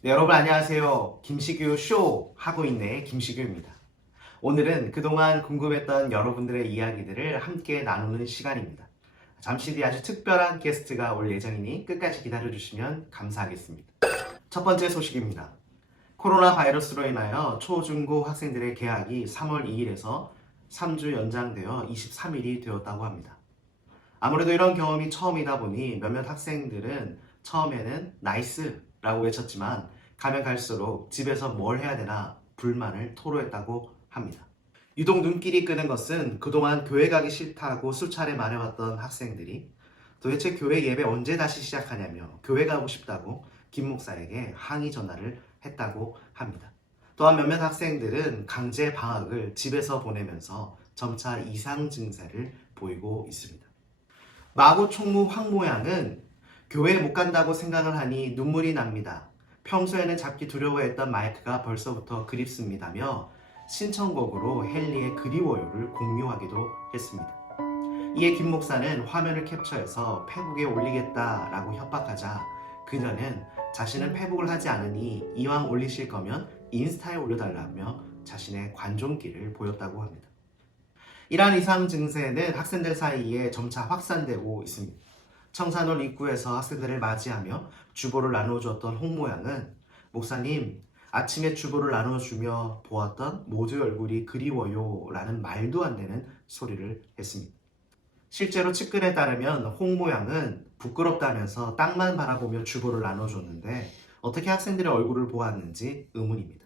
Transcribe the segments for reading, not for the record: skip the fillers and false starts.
네, 여러분 안녕하세요. 김시규 쇼 하고 있네 김시규입니다. 오늘은 그동안 궁금했던 여러분들의 이야기들을 함께 나누는 시간입니다. 잠시 뒤 아주 특별한 게스트가 올 예정이니 끝까지 기다려주시면 감사하겠습니다. 첫 번째 소식입니다. 코로나 바이러스로 인하여 초중고 학생들의 개학이 3월 2일에서 3주 연장되어 23일이 되었다고 합니다. 아무래도 이런 경험이 처음이다 보니 몇몇 학생들은 처음에는 나이스라고 외쳤지만 가면 갈수록 집에서 뭘 해야 되나 불만을 토로했다고 합니다. 유독 눈길이 끄는 것은 그동안 교회 가기 싫다고 수차례 말해왔던 학생들이 도대체 교회 예배 언제 다시 시작하냐며 교회 가고 싶다고 김 목사에게 항의 전화를 했다고 합니다. 또한 몇몇 학생들은 강제 방학을 집에서 보내면서 점차 이상 증세를 보이고 있습니다. 마고 총무 황 모양은 교회 못 간다고 생각을 하니 눈물이 납니다. 평소에는 잡기 두려워했던 마이크가 벌써부터 그립습니다며 신청곡으로 헨리의 그리워요를 공유하기도 했습니다. 이에 김 목사는 화면을 캡처해서 페북에 올리겠다라고 협박하자 그녀는 자신은 페북을 하지 않으니 이왕 올리실 거면 인스타에 올려달라며 자신의 관종기를 보였다고 합니다. 이러한 이상 증세는 학생들 사이에 점차 확산되고 있습니다. 청산홀 입구에서 학생들을 맞이하며 주보를 나눠주었던 홍 모양은 목사님, 아침에 주보를 나눠주며 보았던 모두의 얼굴이 그리워요 라는 말도 안 되는 소리를 했습니다. 실제로 측근에 따르면 홍 모양은 부끄럽다면서 땅만 바라보며 주보를 나눠줬는데 어떻게 학생들의 얼굴을 보았는지 의문입니다.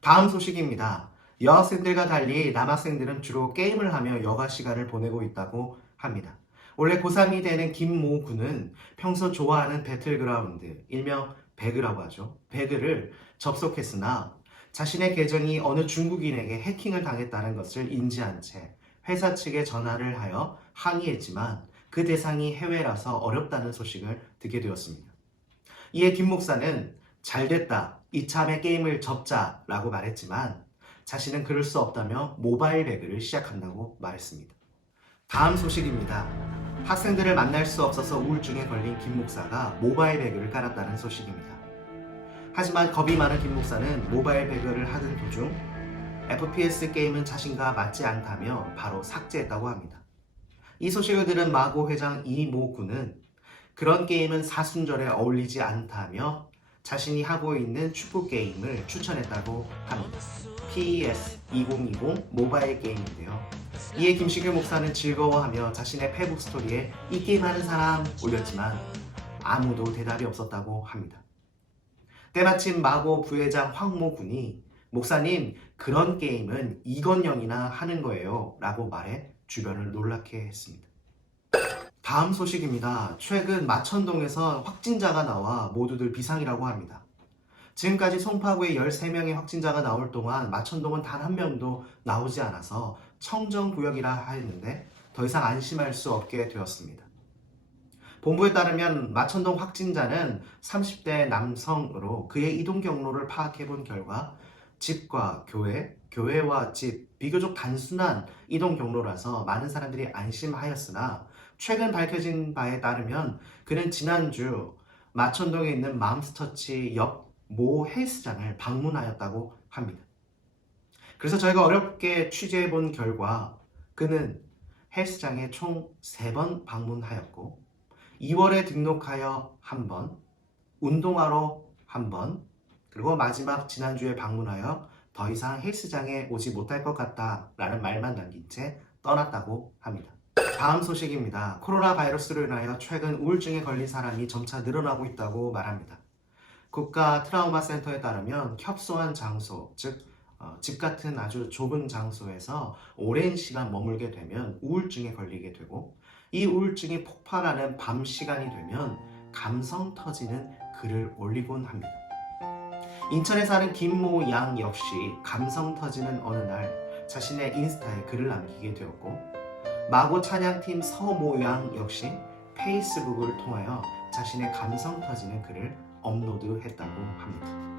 다음 소식입니다. 여학생들과 달리 남학생들은 주로 게임을 하며 여가 시간을 보내고 있다고 합니다. 원래 고3이 되는 김모 군은 평소 좋아하는 배틀그라운드, 일명 배그라고 하죠. 배그를 접속했으나 자신의 계정이 어느 중국인에게 해킹을 당했다는 것을 인지한 채 회사 측에 전화를 하여 항의했지만 그 대상이 해외라서 어렵다는 소식을 듣게 되었습니다. 이에 김 목사는 잘됐다, 이참에 게임을 접자라고 말했지만 자신은 그럴 수 없다며 모바일 배그를 시작한다고 말했습니다. 다음 소식입니다. 학생들을 만날 수 없어서 우울증에 걸린 김 목사가 모바일 배그를 깔았다는 소식입니다. 하지만 겁이 많은 김 목사는 모바일 배그를 하던 도중 FPS 게임은 자신과 맞지 않다며 바로 삭제했다고 합니다. 이 소식을 들은 마고 회장 이모 군은 그런 게임은 사순절에 어울리지 않다며 자신이 하고 있는 축구 게임을 추천했다고 합니다. PES 2020 모바일 게임인데요. 이에 김시규 목사는 즐거워하며 자신의 페북 스토리에 이 게임 하는 사람 올렸지만 아무도 대답이 없었다고 합니다. 때마침 마고 부회장 황모 군이 목사님 그런 게임은 이건영이나 하는 거예요 라고 말해 주변을 놀라게 했습니다. 다음 소식입니다. 최근 마천동에서 확진자가 나와 모두들 비상이라고 합니다. 지금까지 송파구에 13명의 확진자가 나올 동안 마천동은 단 한 명도 나오지 않아서 청정구역이라 하였는데 더 이상 안심할 수 없게 되었습니다. 본부에 따르면 마천동 확진자는 30대 남성으로 그의 이동 경로를 파악해 본 결과 집과 교회, 교회와 집, 비교적 단순한 이동 경로라서 많은 사람들이 안심하였으나 최근 밝혀진 바에 따르면 그는 지난주 마천동에 있는 맘스터치 옆 모 헬스장을 방문하였다고 합니다. 그래서 저희가 어렵게 취재해 본 결과 그는 헬스장에 총 3번 방문하였고 2월에 등록하여 1번, 운동하러 1번, 그리고 마지막 지난주에 방문하여 더 이상 헬스장에 오지 못할 것 같다 라는 말만 남긴 채 떠났다고 합니다. 다음 소식입니다. 코로나 바이러스로 인하여 최근 우울증에 걸린 사람이 점차 늘어나고 있다고 말합니다. 국가 트라우마 센터에 따르면 협소한 장소, 즉 집 같은 아주 좁은 장소에서 오랜 시간 머물게 되면 우울증에 걸리게 되고 이 우울증이 폭발하는 밤 시간이 되면 감성 터지는 글을 올리곤 합니다. 인천에 사는 김모 양 역시 감성 터지는 어느 날 자신의 인스타에 글을 남기게 되었고 마고 찬양팀 서모 양 역시 페이스북을 통하여 자신의 감성 터지는 글을 업로드했다고 합니다.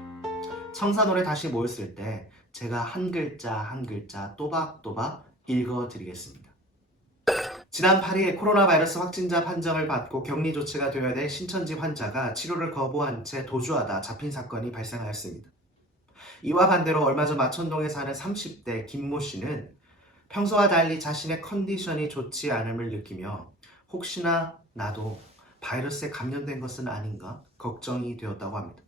청산홀에 다시 모였을 때 제가 한 글자 한 글자 또박또박 읽어드리겠습니다. 지난 8일 코로나 바이러스 확진자 판정을 받고 격리 조치가 되어야 될 신천지 환자가 치료를 거부한 채 도주하다 잡힌 사건이 발생하였습니다. 이와 반대로 얼마 전 마천동에 사는 30대 김모 씨는 평소와 달리 자신의 컨디션이 좋지 않음을 느끼며 혹시나 나도 바이러스에 감염된 것은 아닌가 걱정이 되었다고 합니다.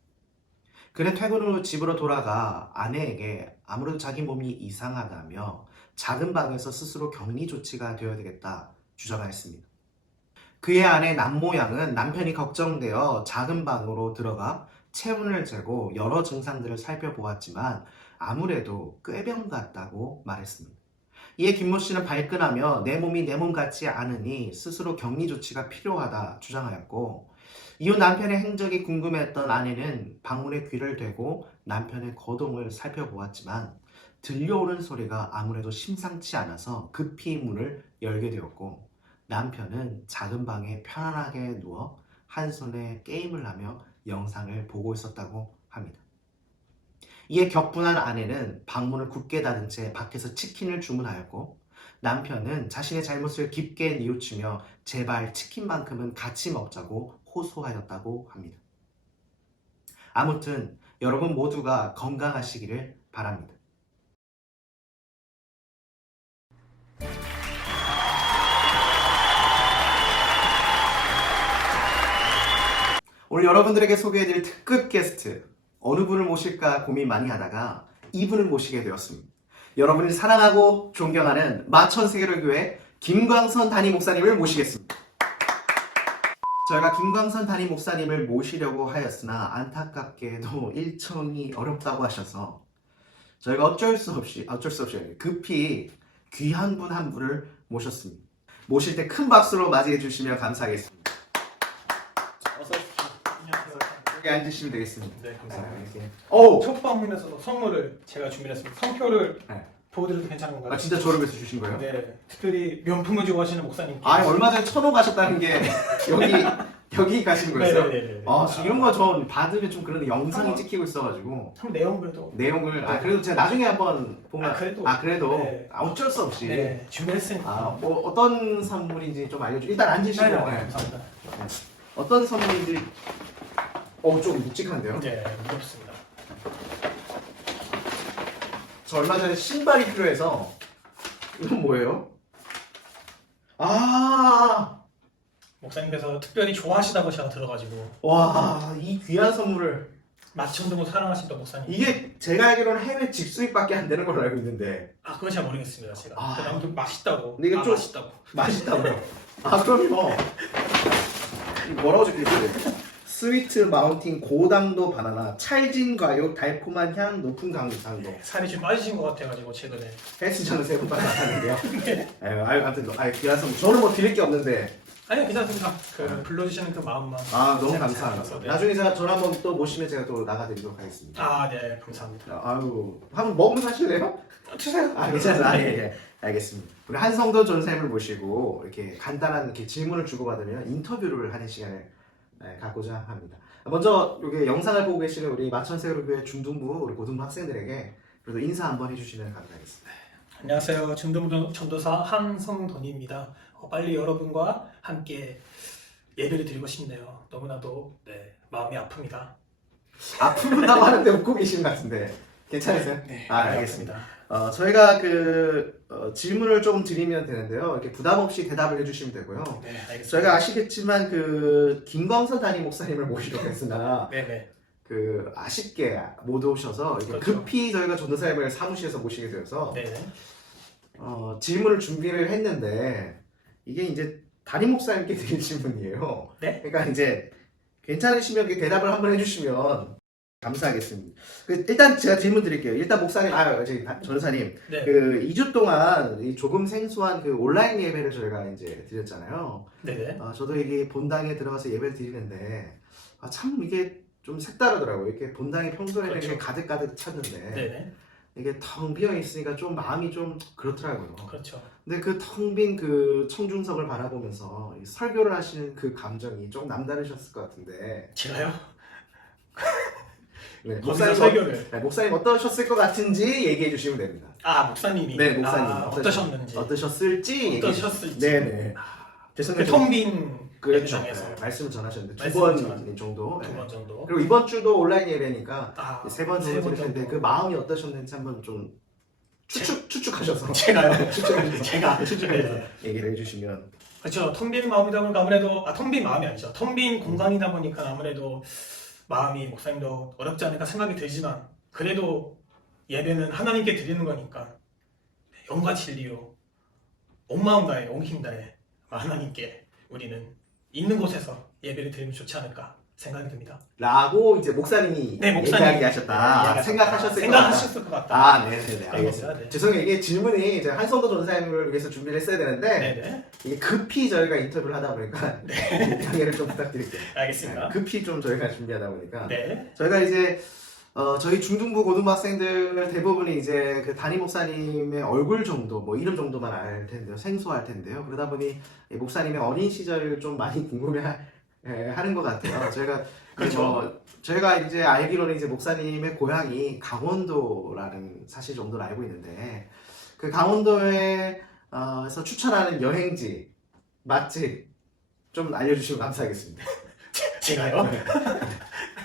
그는 퇴근 후 집으로 돌아가 아내에게 아무래도 자기 몸이 이상하다며 작은 방에서 스스로 격리 조치가 되어야 되겠다 주장하였습니다. 그의 아내 남모 양은 남편이 걱정되어 작은 방으로 들어가 체온을 재고 여러 증상들을 살펴보았지만 아무래도 꾀병 같다고 말했습니다. 이에 김모 씨는 발끈하며 내 몸이 내 몸 같지 않으니 스스로 격리 조치가 필요하다 주장하였고, 이후 남편의 행적이 궁금했던 아내는 방문에 귀를 대고 남편의 거동을 살펴보았지만 들려오는 소리가 아무래도 심상치 않아서 급히 문을 열게 되었고, 남편은 작은 방에 편안하게 누워 한 손에 게임을 하며 영상을 보고 있었다고 합니다. 이에 격분한 아내는 방문을 굳게 닫은 채 밖에서 치킨을 주문하였고, 남편은 자신의 잘못을 깊게 뉘우치며 제발 치킨만큼은 같이 먹자고 호소하였다고 합니다. 아무튼 여러분 모두가 건강하시기를 바랍니다. 오늘 여러분들에게 소개해드릴 특급 게스트, 어느 분을 모실까 고민 많이 하다가 이분을 모시게 되었습니다. 여러분이 사랑하고 존경하는 마천세계로교회 김광선 담임 목사님을 모시겠습니다. 저희가 김광선 담임 목사님을 모시려고 하였으나 안타깝게도 일정이 어렵다고 하셔서 저희가 어쩔 수 없이 급히 귀한 분 한 분을 모셨습니다. 모실 때 큰 박수로 맞이해 주시면 감사하겠습니다. 어서 오십시오. 안녕하세요. 여기 앉으시면 되겠습니다. 네, 감사합니다. 오! 첫 방문에서도 선물을 제가 준비했습니다. 성표를 네. 보여드려도 괜찮은 건가요? 아, 진짜 저를 위해서 주신 거예요? 네, 특별히 명품을 주고 하시는 목사님께. 아, 얼마 전에 천호 가셨다는 게 여기 가신 거였어요? 네네네. 아, 이런 거 전 받으면 좀 그런데 영상이 찍히고 있어가지고 참 내용별도. 내용을 그래도 제가 나중에 한번 보면 그래도 네. 어쩔 수 없이 네, 준비했으니까. 뭐 어떤 선물인지 좀 알려줘. 일단 앉으시고 네, 감사합니다. 어떤 선물인지 좀 묵직한데요? 네, 무겁습니다. 저 얼마 전에 신발이 필요해서 이건 뭐예요? 아, 목사님께서 특별히 좋아하시다고 제가 들어가지고 와, 이 귀한 선물을 마천동을 사랑하신다 목사님. 이게 제가 알기로는 해외 직수입밖에 안 되는 걸로 알고 있는데 그건 잘 모르겠습니다. 제가. 아. 아무튼 맛있다고. 근데 이게 좀- 맛있다고. 맛있다고요? 그럼요. 뭐라고 적혀있어요? 스위트 마운틴 고당도 바나나 찰진 과육 달콤한 향 높은 강상도. 살이 좀 빠지신 것 같아가지고 최근에. 헬스장은 3번 빠졌는데요. 네. 아무튼 귀한 선물. 저는 뭐 드릴 게 없는데 아니요, 괜찮습니다. 불러주시는 그 마음만. 너무 제가 감사합니다. 생각해서, 네. 나중에 저를 한번 또 모시면 제가 또 나가드리도록 하겠습니다. 네, 감사합니다. 한번 먹으면서 하실래요? 드세요. 괜찮아요. 예. 알겠습니다. 우리 한성도 전사님을 모시고 이렇게 간단한 이렇게 질문을 주고받으면 인터뷰를 하는 시간을 갖고자 합니다. 먼저 여기 영상을 보고 계시는 우리 마천세계로교회 중등부 우리 고등부 학생들에게 그래도 인사 한번 해주시면 감사하겠습니다. 안녕하세요. 중등부 전도사 한성돈입니다. 빨리 여러분과 함께 예배를 드리고 싶네요. 너무나도 마음이 아픕니다. 아프다고 하는데 웃고 계시는 것 같은데 괜찮으세요? 네, 알겠습니다. 저희가 질문을 조금 드리면 되는데요. 이렇게 부담 없이 대답을 해주시면 되고요. 네, 알겠습니다. 저희가 아시겠지만 김광선 담임 목사님을 모시려고 했으나 네네. 아쉽게 못 오셔서 이렇게 그렇죠. 급히 저희가 전도사님을 사무실에서 모시게 되어서 네네. 질문을 준비를 했는데 이게 이제 담임 목사님께 드릴 질문이에요. 네? 그러니까 이제 괜찮으시면 이렇게 대답을 한번 해주시면 감사하겠습니다. 일단 제가 질문 드릴게요. 일단 목사님, 저기 전사님, 네. 2주 동안 이 조금 생소한 온라인 예배를 저희가 이제 드렸잖아요. 네네. 저도 이게 본당에 들어가서 예배를 드리는데 참 이게 좀 색다르더라고요. 이렇게 본당에 평소에는 그렇죠. 이렇게 가득가득 찼는데 네네. 이게 텅 비어 있으니까 좀 마음이 좀 그렇더라고요. 그렇죠. 근데 그 텅 빈 청중석을 바라보면서 이 설교를 하시는 그 감정이 좀 남다르셨을 것 같은데. 제가요? 네, 거기서 설교를. 목사님 어떠셨을 것 같은지 얘기해 주시면 됩니다. 아 목사님이. 네, 목사님 어떠셨는지. 어떠셨을지. 어떠셨을지. 네네. 그 텅빈 그렇죠. 예배당에서 네, 말씀을 전하셨는데 말씀을 2번 전하셨는데 정도. 두 번 정도. 그리고 이번 주도 온라인 예배니까 아, 3번 세 정도 번 드릴 텐데 정도. 그 마음이 어떠셨는지 한번 좀 추측하셔서 제가요. 추측하셔서 추측하셔서 네. 얘기를 해주시면. 그렇죠. 텅 빈 마음이다 보니까 아무래도 텅 빈 마음이 아니죠. 텅 빈 공간이다 보니까 아무래도 마음이 목사님도 어렵지 않을까 생각이 들지만 그래도 예배는 하나님께 드리는 거니까 영과 진리로 온 마음 다해 온 힘 다해 하나님께 우리는 있는 곳에서 예배를 드리면 좋지 않을까 생각이 듭니다. 라고 이제 목사님이 네, 목사님이 얘기하셨다. 생각하셨을 것 같다. 생각하셨을 것 같다. 아, 네네네. 알겠습니다. 알겠습니다. 네. 죄송해요. 이게 질문이 제가 한성도 전사님을 위해서 준비를 했어야 되는데 네네. 이게 급히 저희가 인터뷰를 하다 보니까 양해를 좀 부탁드릴게요. 알겠습니다. 급히 좀 저희가 준비하다 보니까 네. 저희가 이제 저희 중등부 고등학생들 대부분이 이제 그 담임 목사님의 얼굴 정도, 뭐 이름 정도만 알 텐데요, 생소할 텐데요. 그러다 보니 이 목사님의 어린 시절을 좀 많이 궁금해하는 것 같아요. 저희가 그렇죠. 저희가 이제 알기로는 이제 목사님의 고향이 강원도라는 사실 정도는 알고 있는데 그 강원도에서 추천하는 여행지, 맛집 좀 알려주시면 감사하겠습니다. 제가요?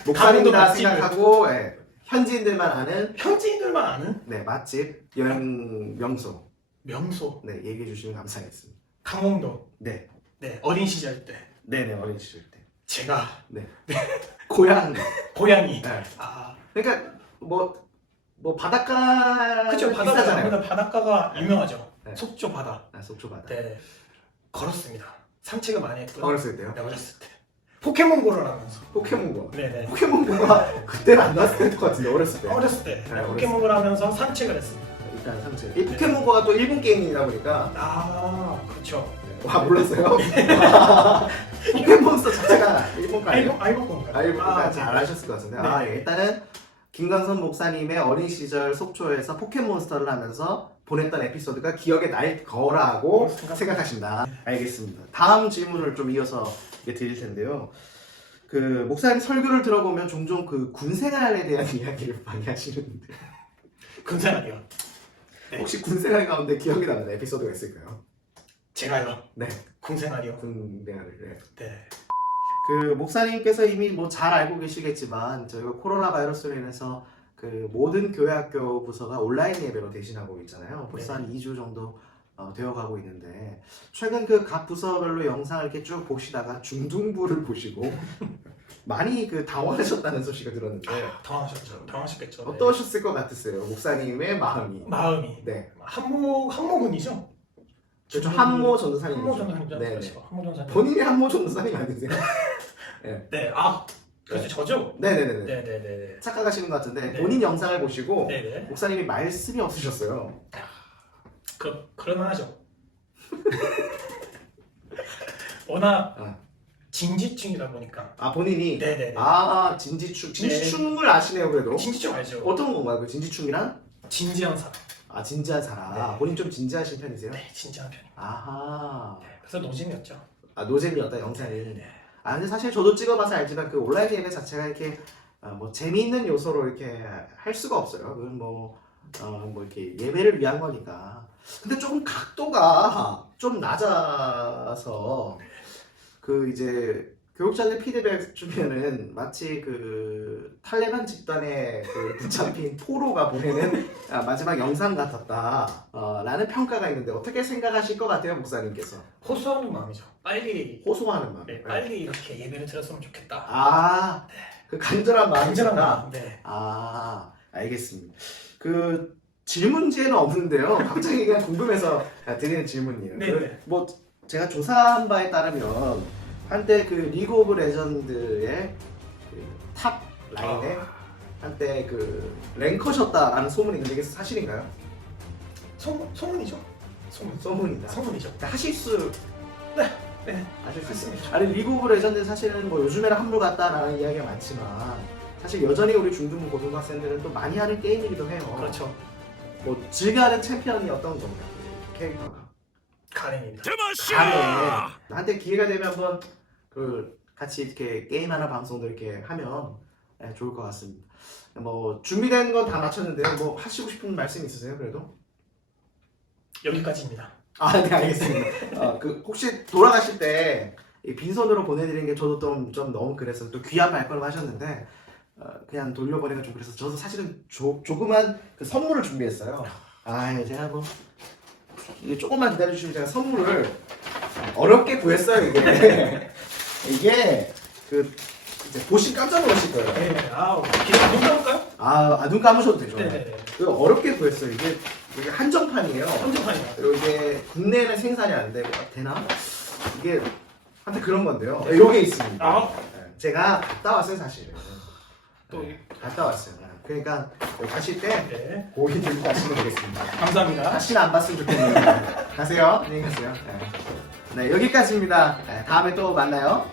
목사님이다 맛집을. 생각하고 현지인들만 아는 현지인들만 아는 네 맛집 여행 명소 명소 네 얘기해 주시면 감사하겠습니다. 강원도. 네 네. 어린 시절 때 네네 어린 시절 때 제가 고향 고향이 네. 아 그러니까 뭐 바닷가 그쵸 비싸잖아요. 바닷가가 유명하죠. 네. 속초 바다. 속초 바다 네 걸었습니다. 산책을 많이 했고요. 어렸을 때요. 네, 어렸을 때 포켓몬고를 하면서 포켓몬고 네네 포켓몬고가 그때는 안 나왔을 것 같은데 어렸을 때 어렸을 때 네, 포켓몬고를 하면서 산책을 했습니다. 일단 상체 이 포켓몬고가 또 일본 게임이다 보니까 아 그렇죠. 와 몰랐어요? 포켓몬스터 자체가 일본 거 아니에요? 알고 건가요? 알고 네. 잘 아셨을 것 같은데 네. 예. 일단은 김광선 목사님의 어린 시절 속초에서 포켓몬스터를 하면서 보냈던 에피소드가 기억에 날 거라고 생각하신다. 알겠습니다. 다음 질문을 좀 이어서 드릴 텐데요. 그 목사님 설교를 들어보면 종종 그 군생활에 대한 이야기를 많이 하시는데 군생활이요. 네. 혹시 군생활 가운데 기억에 남는 에피소드가 있을까요? 제가요. 네, 군생활이요. 군생활을. 네. 그 목사님께서 이미 뭐 잘 알고 계시겠지만 저희가 코로나 바이러스로 인해서 그 모든 교회학교 부서가 온라인 예배로 대신하고 있잖아요. 벌써 한 2주 정도 되어가고 있는데 최근 그 각 부서별로 영상을 이렇게 쭉 보시다가 중등부를 보시고 많이 그 당황하셨다는 소식을 들었는데 당황하셨죠. 당황하셨겠죠. 네. 어떠셨을 것 같으세요? 목사님의 마음이. 마음이 네. 한모군이죠. 그렇죠. 한모 전도사님. 한모 전도사님이죠. 네. 그렇죠. 한모 전도사님. 본인이 한모 전도사님 아니세요? 네. 아 그렇죠. 저죠. 네네네. 네네네. 착각하시는 것 같은데 네. 본인 영상을 보시고 네네. 목사님이 말씀이 없으셨어요. 그럴만하죠. 워낙 아. 진지충이다 보니까. 아 본인이. 네네네. 진지충을 아시네요 그래도. 진지충 알죠? 어떤 건가요? 그 진지충이란? 진지한 사람. 진지한 사람. 네. 본인 좀 진지하신 편이세요? 네, 진지한 편입니다. 아하. 네, 그래서 노잼이었죠. 노잼이었다 영상이. 네. 근데 사실 저도 찍어봐서 알지만 그 온라인 예배 자체가 이렇게 뭐 재미있는 요소로 이렇게 할 수가 없어요. 그건 뭐 이렇게 예배를 위한 거니까. 근데 조금 각도가 좀 낮아서 그 이제 교육자들 피드백 주면은 마치 그 탈레반 집단의 그 붙잡힌 포로가 보내는 마지막 영상 같았다 라는 평가가 있는데 어떻게 생각하실 것 같아요 목사님께서? 호소하는 마음이죠. 빨리 호소하는 마음. 네, 빨리 이렇게 예배를 드렸으면 좋겠다. 그 간절한 마음이 간절한 있다. 마음. 네. 알겠습니다. 그 질문지에는 없는데요. 갑자기 그냥 궁금해서 드리는 질문이에요. 네. 뭐 제가 조사한 바에 따르면 한때 그 리그 오브 레전드의 그탑 라인에 한때 그 랭커셨다라는 소문이 있는데 이게 사실인가요? 소문이죠. 소문이다. 소문이죠. 하실 수 네. 하실 수 있어요. 맞습니다. 아니 리그 오브 레전드 사실은 뭐 요즘에는 한물 같다라는 이야기가 많지만 사실 여전히 우리 중등부 고등학생들은 또 많이 하는 게임이기도 해요. 그렇죠. 뭐 즐겨하는 챔피언이 어떤 건가요? 캐릭터가? 가렌입니다. 가렌. 한때 기회가 되면 한번 그 같이 이렇게 게임하는 방송도 이렇게 하면 좋을 것 같습니다. 뭐 준비된 건 다 마쳤는데요. 뭐 하시고 싶은 말씀 있으세요? 그래도? 여기까지입니다. 아, 네, 알겠습니다. 그 혹시 돌아가실 때 이 빈손으로 보내드리는 게 저도 좀 너무 그래서 또 귀한 발걸음 하셨는데 그냥 돌려보내기가 좀 그래서 저도 사실은 조그만 그 선물을 준비했어요. 아, 제가 뭐 이게 조금만 기다려주시면 제가 선물을 어렵게 구했어요. 이게 이게 그 이제 보시 깜짝 놀라실 거예요. 네, 기대 좀 해볼까요? 눈 감으셔도 되죠. 네네네. 이거 어렵게 구했어요. 이게 한정판이에요. 한정판이요. 그리고 이게 국내에는 생산이 안 되고 되나? 이게 한테 그런 건데요. 네, 요게 있습니다. 네, 제가 갔다 왔어요, 사실. 또 갔다 왔어요. 그러니까 여기 가실 때 네. 고기 들고 가시면 되겠습니다. 감사합니다. 다시는 안 봤으면 좋겠네요. 가세요. 안녕히 가세요. 네, 여기까지입니다. 다음에 또 만나요.